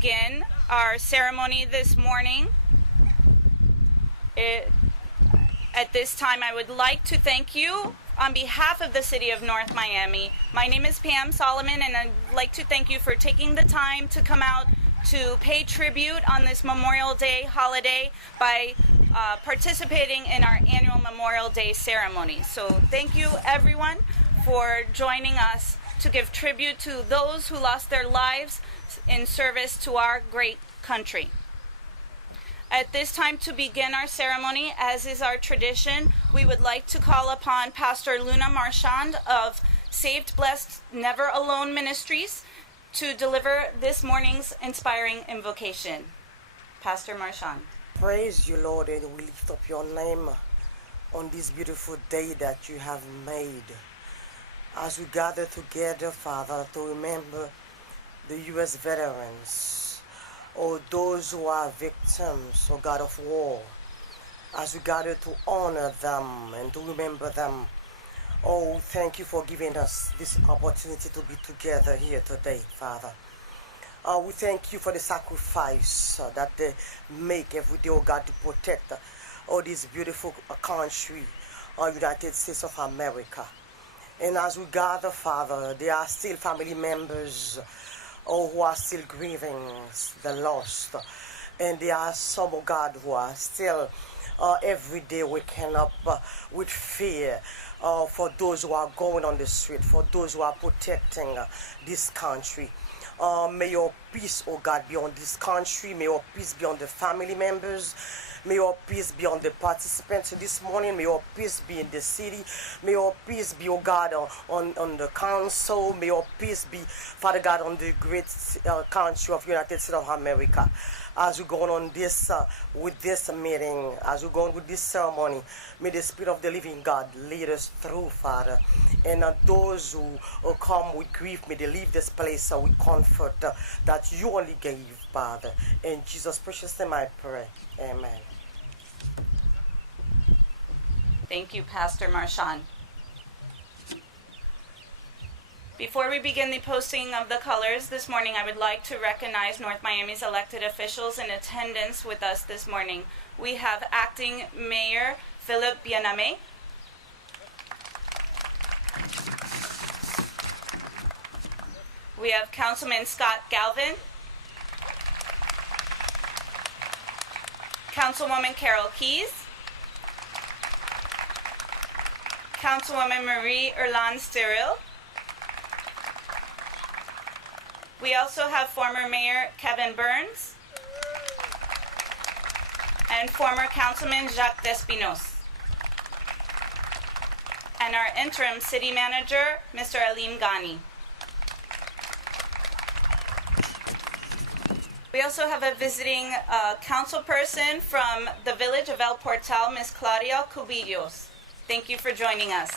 begin our ceremony this morning. At this time, I would like to thank you on behalf of the City of North Miami. My name is Pam Solomon, and I'd like to thank you for taking the time to come out to pay tribute on this Memorial Day holiday by participating in our annual Memorial Day ceremony. So thank you, everyone, for joining us to give tribute to those who lost their lives in service to our great country. At this time, to begin our ceremony, as is our tradition, we would like to call upon Pastor Luna Marchand of Saved Blessed Never Alone Ministries to deliver this morning's inspiring invocation. Pastor Marchand. Praise you, Lord, and we lift up your name on this beautiful day that you have made. As we gather together, Father, to remember the U.S. veterans, or those who are victims, oh God, of war, as we gather to honor them and to remember them. Oh, thank you for giving us this opportunity to be together here today, Father. We thank you for the sacrifice that they make every day, oh God, to protect all this beautiful country, United States of America. And as we gather, Father, there are still family members who are still grieving the lost. And there are some, oh God, who are still every day waking up with fear for those who are going on the street, for those who are protecting this country. May your peace, oh God, be on this country. May your peace be on the family members. May your peace be on the participants this morning. May your peace be in the city. May your peace be, oh God, on the council. May your peace be, Father God, on the great country of United States of America. As we go on this with this meeting, as we go on with this ceremony, may the Spirit of the living God lead us through, Father. And those who come with grief, may they leave this place with comfort that you only gave, Father. In Jesus' precious name I pray. Amen. Thank you, Pastor Marchand. Before we begin the posting of the colors this morning, I would like to recognize North Miami's elected officials in attendance with us this morning. We have Acting Mayor Philip Biename, we have Councilman Scott Galvin, Councilwoman Carol Keys, Councilwoman Marie Erlan Steril. We also have former Mayor Kevin Burns and former Councilman Jacques Despinos, and our interim city manager, Mr. Alim Ghani. We also have a visiting council person from the village of El Portal, Ms. Claudia Cubillos. Thank you for joining us.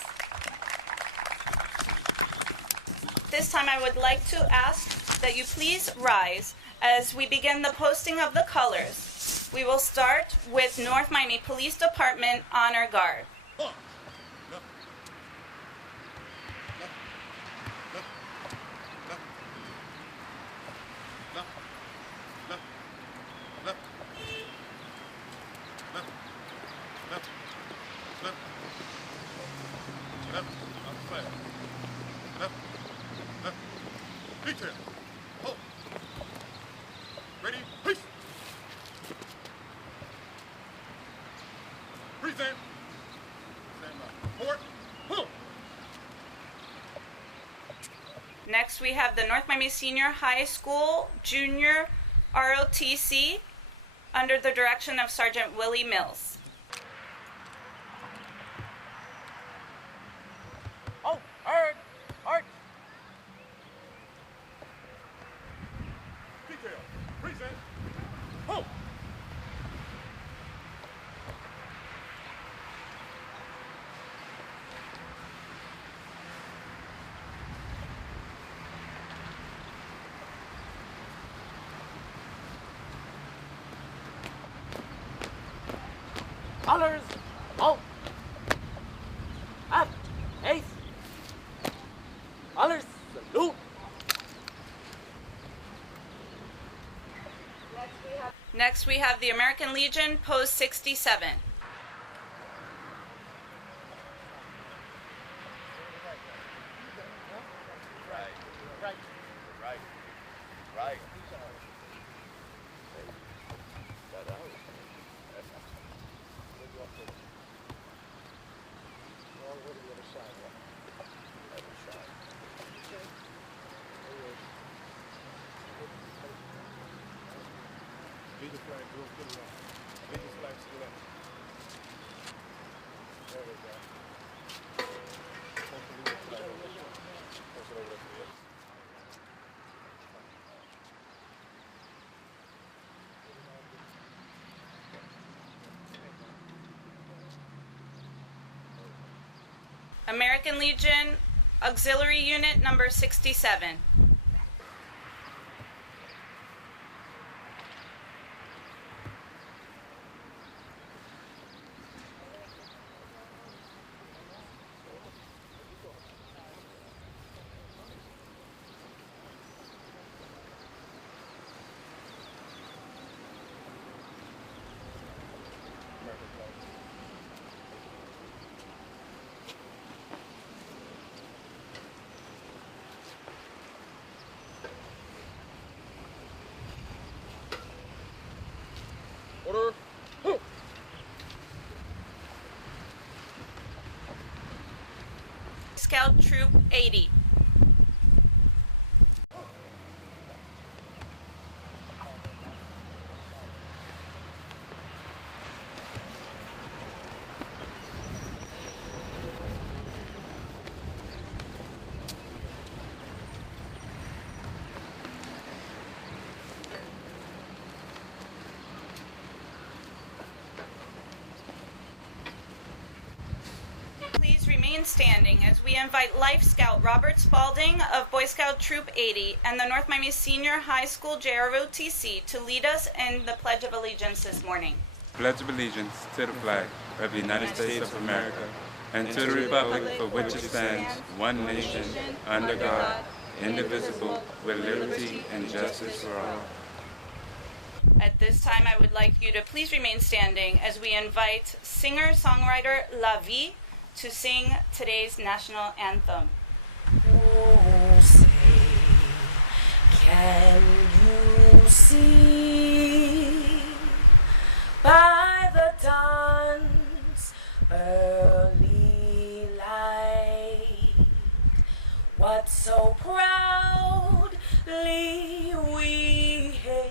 This time I would like to ask that you please rise as we begin the posting of the colors. We will start with North Miami Police Department Honor Guard. Next, we have the North Miami Senior High School Junior ROTC under the direction of Sergeant Willie Mills. Oh, Art! Art! Detail, present, ho! Colors, halt! Up, ace! Colors, salute! Next, we have the American Legion, pose 67. Right. Biggest flag, go to the left. Biggest flag to the left. There we go. Post the flag over there. Post it over there for the other. American Legion, Auxiliary Unit number 67. Order. Scout Troop 80. Please remain standing as we invite Life Scout Robert Spalding of Boy Scout Troop 80 and the North Miami Senior High School JROTC to lead us in the Pledge of Allegiance this morning. Pledge of allegiance to the flag of the United States of America and to the republic for which it stands, one nation, under God, indivisible, with liberty and justice for all. At this time, I would like you to please remain standing as we invite singer-songwriter La Vie to sing today's national anthem. Oh, say, can you see by the dawn's early light what so proudly we hailed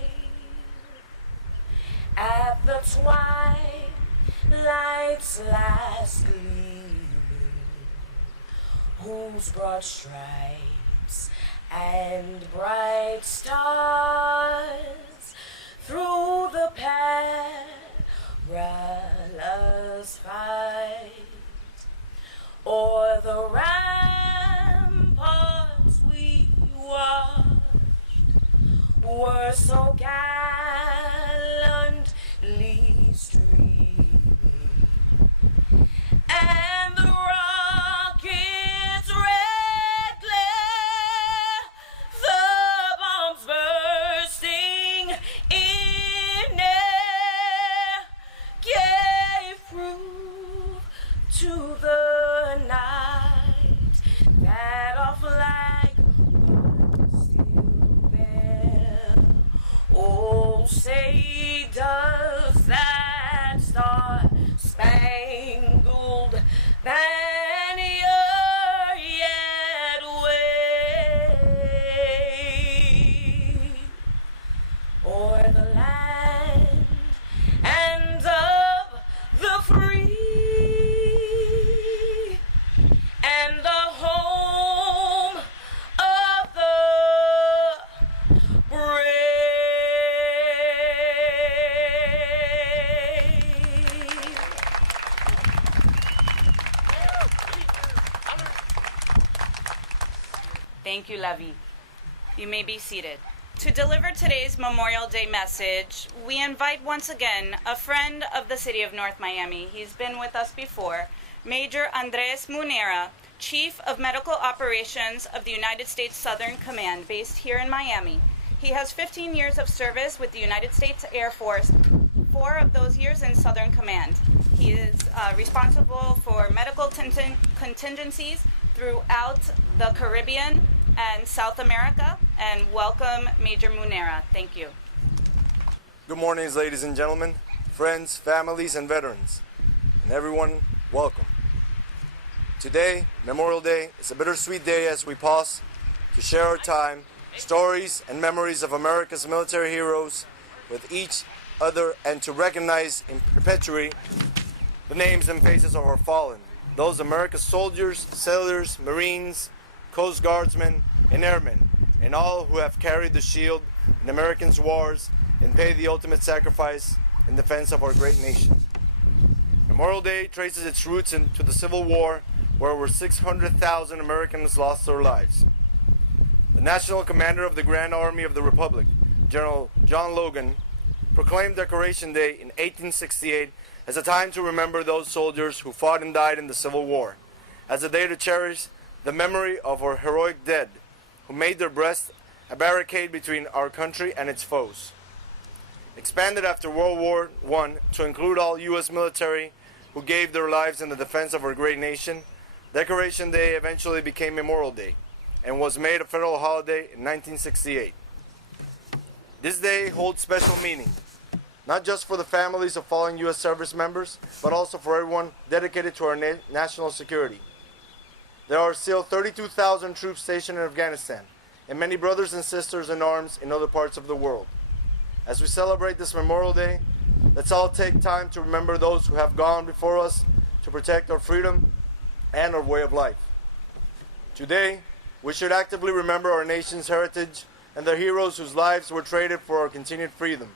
at the twilight's last gleaming, whose broad stripes and bright stars through the perilous fight o'er the ramparts we watched were so gallantly streaming, and the rocket's red glare, the bombs bursting in air, gave proof to the night that our flag was still there. Oh, say does that star-spangled banner yet wave o'er the land and of the free and the home of the brave? Thank you, La Vie. You may be seated. To deliver today's Memorial Day message, we invite once again a friend of the city of North Miami. He's been with us before, Major Andres Munera, Chief of Medical Operations of the United States Southern Command, based here in Miami. He has 15 years of service with the United States Air Force, 4 of those years in Southern Command. He is responsible for medical contingencies throughout the Caribbean and South America. And welcome, Major Munera. Thank you. Good morning, ladies and gentlemen, friends, families, and veterans, and everyone, welcome. Today, Memorial Day, is a bittersweet day as we pause to share our time, stories, and memories of America's military heroes with each other, and to recognize and perpetuate the names and faces of our fallen, those America's soldiers, sailors, Marines, Coast Guardsmen, and airmen, and all who have carried the shield in Americans' wars and paid the ultimate sacrifice in defense of our great nation. Memorial Day traces its roots into the Civil War, where over 600,000 Americans lost their lives. The National Commander of the Grand Army of the Republic, General John Logan, proclaimed Decoration Day in 1868 as a time to remember those soldiers who fought and died in the Civil War, as a day to cherish the memory of our heroic dead, who made their breast a barricade between our country and its foes. Expanded after World War I to include all U.S. military who gave their lives in the defense of our great nation, Decoration Day eventually became Memorial Day and was made a federal holiday in 1968. This day holds special meaning, not just for the families of fallen U.S. service members, but also for everyone dedicated to our national security. There are still 32,000 troops stationed in Afghanistan, and many brothers and sisters in arms in other parts of the world. As we celebrate this Memorial Day, let's all take time to remember those who have gone before us to protect our freedom and our way of life. Today, we should actively remember our nation's heritage and the heroes whose lives were traded for our continued freedom.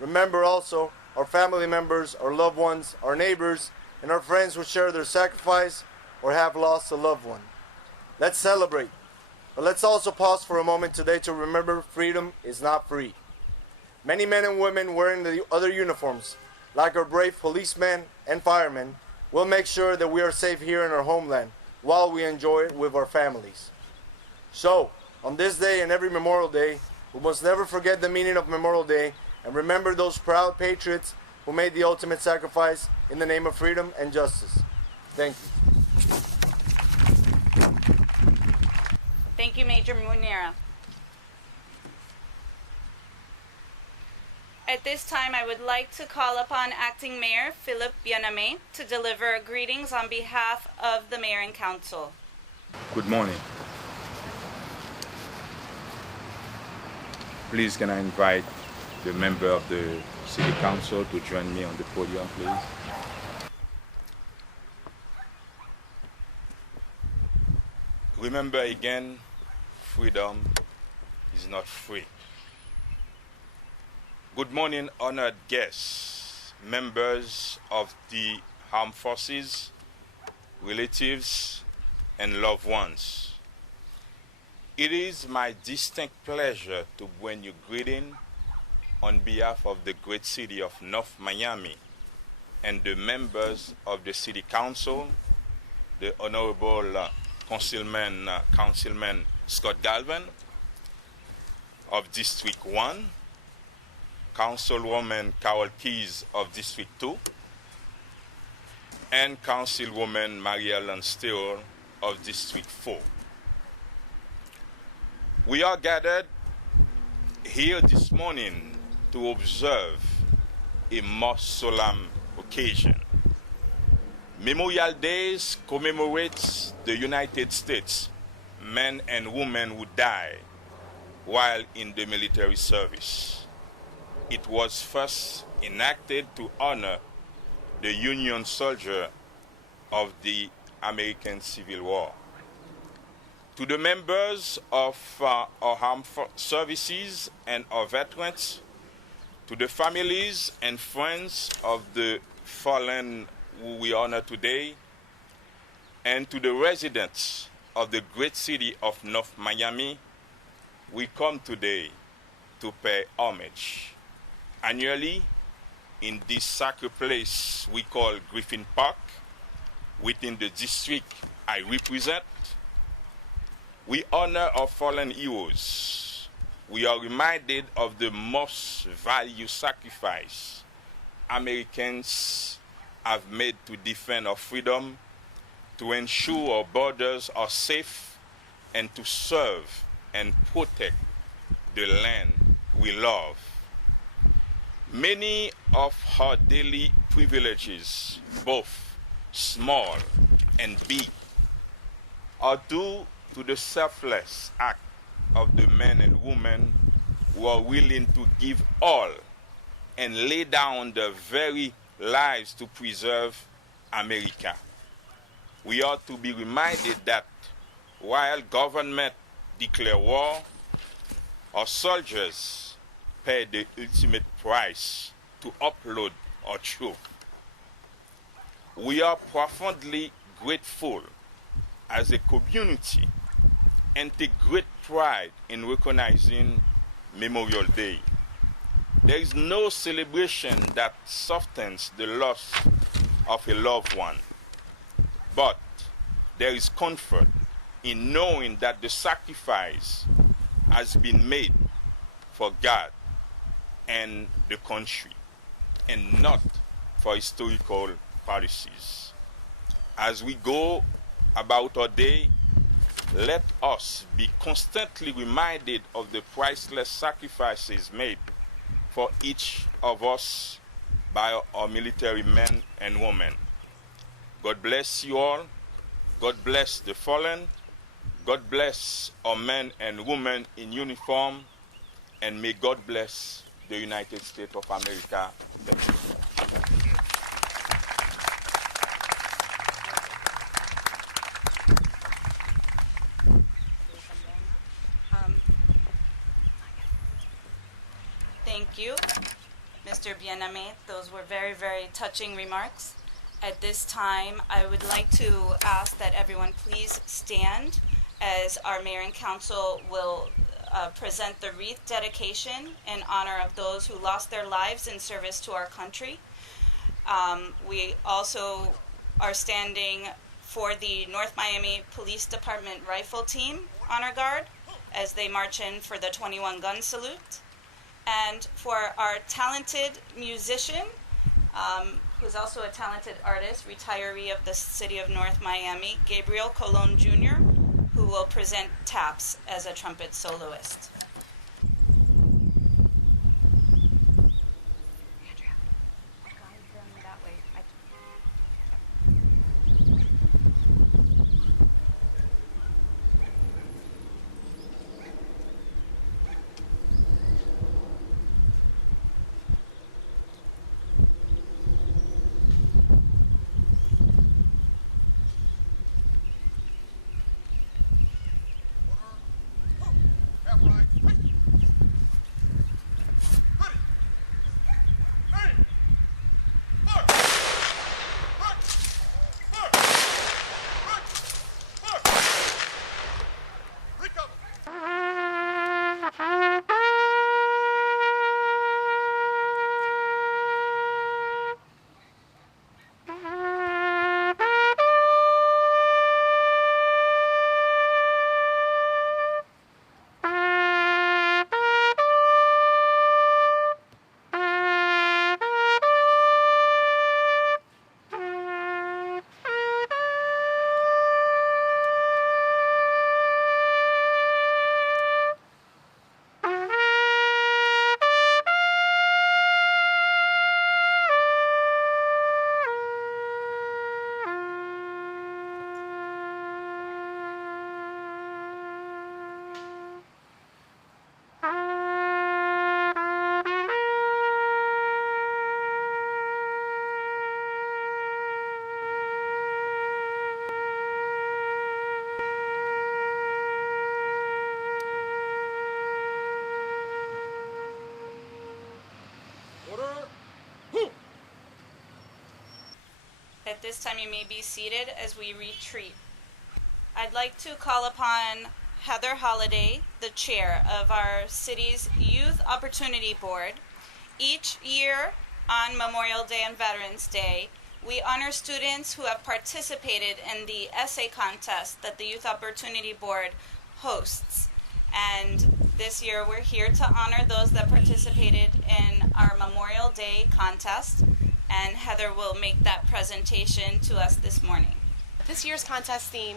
Remember also our family members, our loved ones, our neighbors, and our friends who share their sacrifice or have lost a loved one. Let's celebrate, but let's also pause for a moment today to remember freedom is not free. Many men and women wearing the other uniforms, like our brave policemen and firemen, will make sure that we are safe here in our homeland while we enjoy it with our families. So, on this day and every Memorial Day, we must never forget the meaning of Memorial Day and remember those proud patriots who made the ultimate sacrifice in the name of freedom and justice. Thank you. Thank you, Major Munera. At this time, I would like to call upon Acting Mayor Philip Biename to deliver greetings on behalf of the Mayor and Council. Good morning. Please, can I invite the member of the City Council to join me on the podium, please? Remember again, freedom is not free. Good morning, honored guests, members of the armed forces, relatives, and loved ones. It is my distinct pleasure to bring you greeting on behalf of the great city of North Miami and the members of the City Council, the Honorable Councilman Scott Galvin of District 1, Councilwoman Carol Keys of District 2, and Councilwoman Maria Steele of District 4. We are gathered here this morning to observe a most solemn occasion. Memorial Days commemorates the United States men and women who died while in the military service. It was first enacted to honor the Union soldier of the American Civil War. To the members of our armed services and our veterans, to the families and friends of the fallen who we honor today, and to the residents of the great city of North Miami, we come today to pay homage. Annually, in this sacred place we call Griffing Park, within the district I represent, we honor our fallen heroes we are reminded of the most valuable sacrifice Americans have made to defend our freedom, to ensure our borders are safe, and to serve and protect the land we love. Many of our daily privileges, both small and big, are due to the selfless act of the men and women who are willing to give all and lay down their very lives to preserve America. We ought to be reminded that while government declare war, our soldiers pay the ultimate price to uphold our truth. We are profoundly grateful as a community and take great pride in recognizing Memorial Day. There is no celebration that softens the loss of a loved one, but there is comfort in knowing that the sacrifice has been made for God and the country, and not for historical policies. As we go about our day, let us be constantly reminded of the priceless sacrifices made for each of us by our military men and women. God bless you all. God bless the fallen. God bless our men and women in uniform. And may God bless the United States of America. Thank you. Thank you, Mr. Bien-Aimé. Those were very, very touching remarks. At this time, I would like to ask that everyone please stand as our mayor and council will present the wreath dedication in honor of those who lost their lives in service to our country. We also are standing for the North Miami Police Department Rifle Team Honor Guard as they march in for the 21 gun salute. And for our talented musician, who's also a talented artist, retiree of the city of North Miami, Gabriel Colon Jr., who will present taps as a trumpet soloist. At this time, you may be seated as we retreat. I'd like to call upon Heather Holliday, the chair of our city's Youth Opportunity Board. Each year on Memorial Day and Veterans Day, we honor students who have participated in the essay contest that the Youth Opportunity Board hosts. And This year we're here to honor those that participated in our Memorial Day contest, and Heather will make that presentation to us this morning. This year's contest theme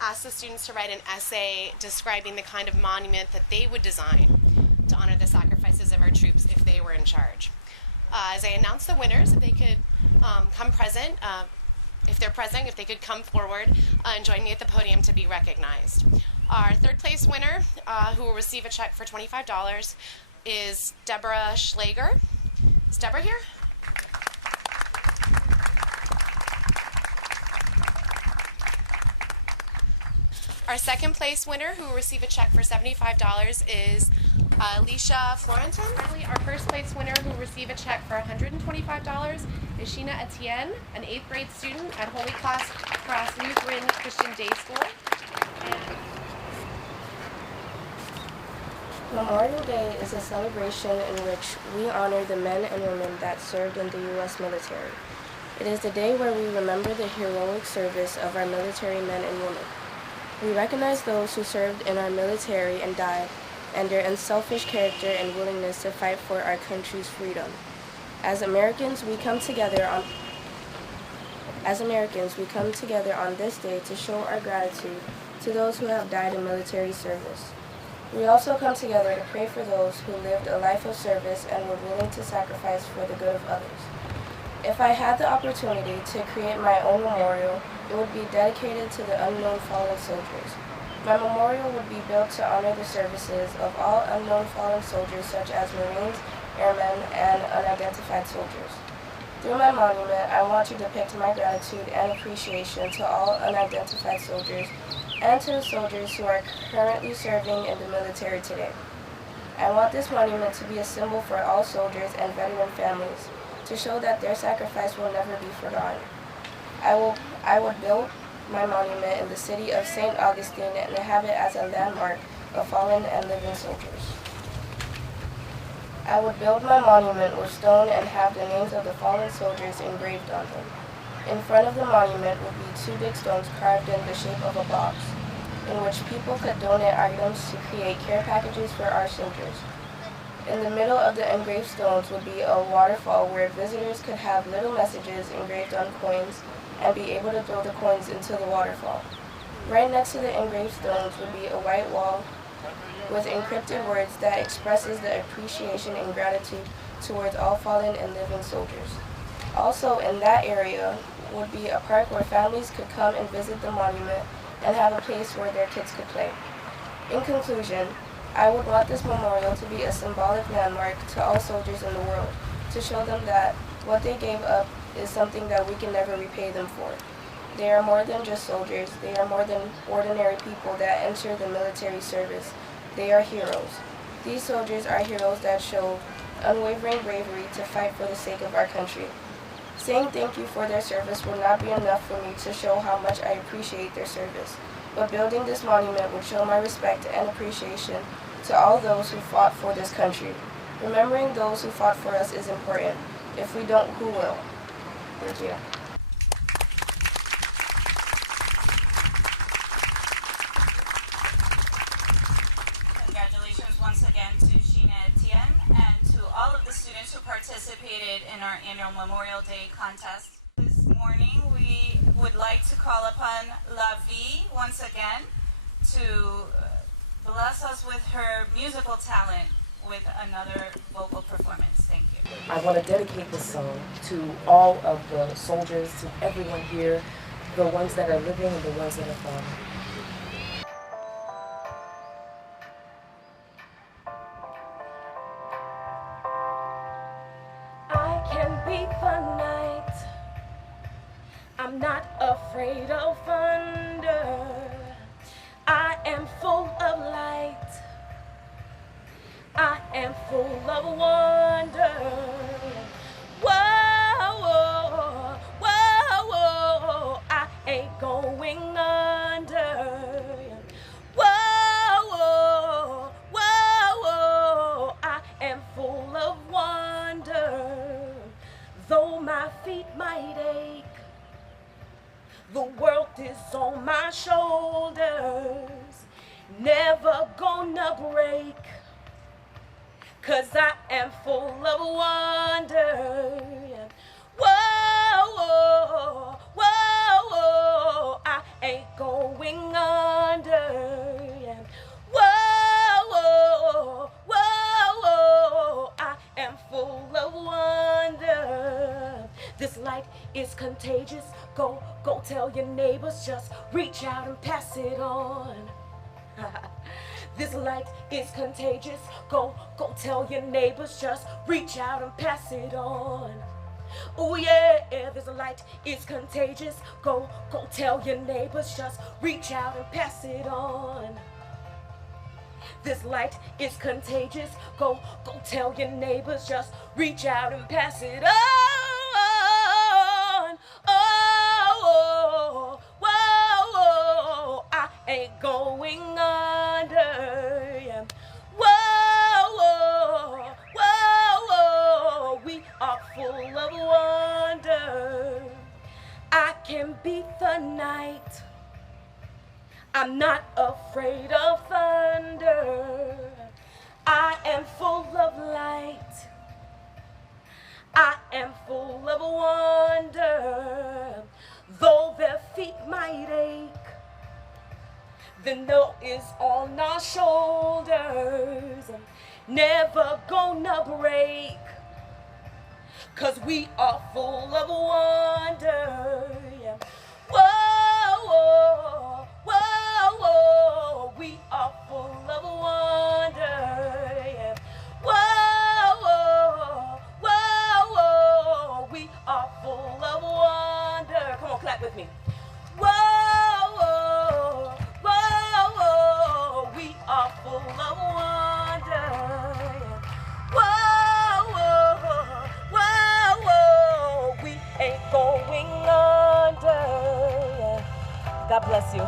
asked the students to write an essay describing the kind of monument that they would design to honor the sacrifices of our troops if they were in charge. As I announced the winners, if they could come present, if they're present, if they could come forward and join me at the podium to be recognized. Our third place winner, who will receive a check for $25, is Deborah Schlager. Is Deborah here? Our second place winner, who will receive a check for $75, is Alicia Florentin. Finally, our first place winner, who will receive a check for $125, is Sheena Etienne, an 8th grade student at Holy Cross Lutheran Christian Day School. Memorial Day is a celebration in which we honor the men and women that served in the U.S. military. It is the day where we remember the heroic service of our military men and women. We recognize those who served in our military and died, and their unselfish character and willingness to fight for our country's freedom. As Americans, we come together on this day to show our gratitude to those who have died in military service. We also come together to pray for those who lived a life of service and were willing to sacrifice for the good of others. If I had the opportunity to create my own memorial, it would be dedicated to the unknown fallen soldiers. My memorial would be built to honor the services of all unknown fallen soldiers such as Marines, airmen, and unidentified soldiers. Through my monument, I want to depict my gratitude and appreciation to all unidentified soldiers and to the soldiers who are currently serving in the military today. I want this monument to be a symbol for all soldiers and veteran families, to show that their sacrifice will never be forgotten. I would build my monument in the city of St. Augustine and have it as a landmark of fallen and living soldiers. I would build my monument with stone and have the names of the fallen soldiers engraved on them. In front of the monument would be 2 big stones carved in the shape of a box, in which people could donate items to create care packages for our soldiers. In the middle of the engraved stones would be a waterfall where visitors could have little messages engraved on coins and be able to throw the coins into the waterfall. Right next to the engraved stones would be a white wall with encrypted words that expresses the appreciation and gratitude towards all fallen and living soldiers. Also in that area would be a park where families could come and visit the monument and have a place where their kids could play. In conclusion, I would want this memorial to be a symbolic landmark to all soldiers in the world, to show them that what they gave up is something that we can never repay them for. They are more than just soldiers. They are more than ordinary people that enter the military service. They are heroes. These soldiers are heroes that show unwavering bravery to fight for the sake of our country. Saying thank you for their service will not be enough for me to show how much I appreciate their service, but building this monument would show my respect and appreciation to all those who fought for this country. Remembering those who fought for us is important. If we don't, who will? Thank you. Congratulations once again to Sheena Etienne and to all of the students who participated in our annual Memorial Day contest. This morning we would like to call upon La Vie once again to bless us with her musical talent with another vocal performance. Thank you. I want to dedicate this song to all of the soldiers, to everyone here, the ones that are living and the ones that are fallen. I can be the night. I'm not afraid of thunder. I am full of light. I am full of wonder. Whoa, whoa, whoa, whoa. I ain't going under. Whoa, whoa, whoa, whoa. I am full of wonder. Though my feet might ache, the world is on my shoulders, never gonna break. 'cause I am full of wonder. Whoa, whoa, whoa, whoa, I ain't going under. Whoa, whoa, whoa, whoa, I am full of wonder. This light is contagious. Go tell your neighbors. Just reach out and pass it on. This light is contagious. Go tell your neighbors. Just reach out and pass it on. Oh yeah, this light is contagious. Go tell your neighbors. Just reach out and pass it on. This light is contagious. Go tell your neighbors. Just reach out and pass it on. Oh, whoa, whoa, I ain't going under. Whoa, whoa, whoa, whoa, we are full of wonder. I can beat the night. I'm not afraid of thunder. I am full of light. I am full of wonder. Though their feet might ache, the note is on our shoulders. Never gonna break, 'cause we are full of wonder. Whoa, whoa, whoa, whoa, we are full of wonder. Whoa, whoa, whoa, whoa, we are full of wonder. Come on, clap with me. Whoa, whoa, whoa, whoa, we are full of wonder. Whoa, whoa, whoa, whoa, we ain't going under. God bless you.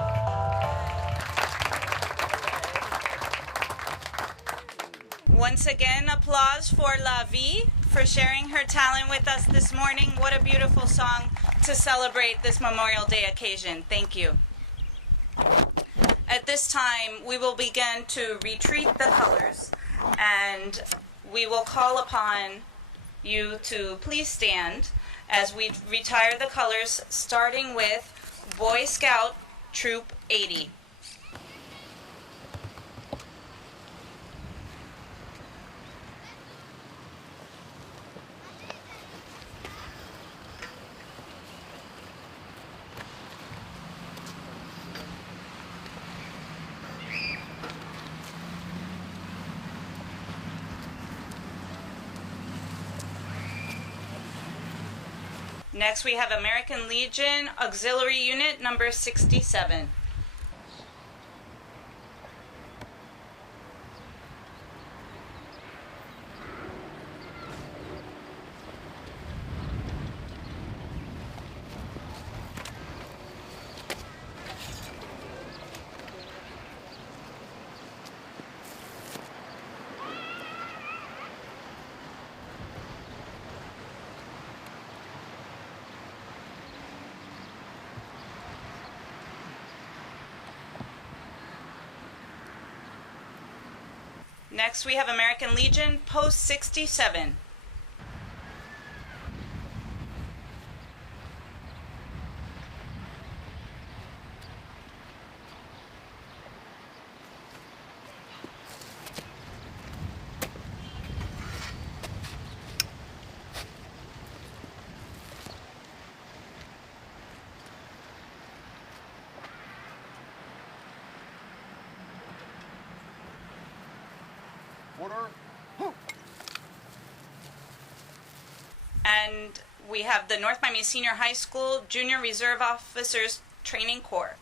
Once again, applause for La Vie for sharing her talent with us this morning. What a beautiful song to celebrate this Memorial Day occasion. Thank you. At this time, we will begin to retreat the colors, and we will call upon you to please stand as we retire the colors, starting with Boy Scout Troop 80. Next, we have American Legion Auxiliary Unit number 67. Next, we have American Legion Post 67. And we have the North Miami Senior High School Junior Reserve Officers Training Corps.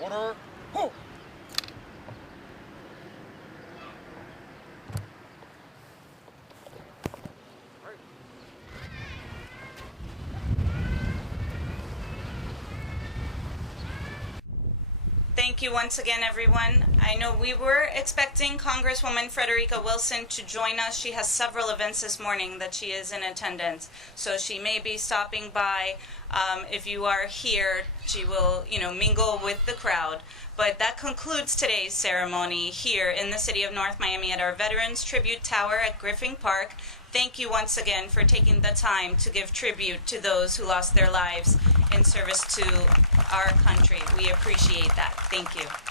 Order. Ho! Thank you once again, everyone. I know we were expecting Congresswoman Frederica Wilson to join us. She has several events this morning that she is in attendance, so she may be stopping by. If you are here, she will, mingle with the crowd. But that concludes today's ceremony here in the city of North Miami at our Veterans Tribute Tower at Griffing Park. Thank you once again for taking the time to give tribute to those who lost their lives in service to our country. We appreciate that. Thank you.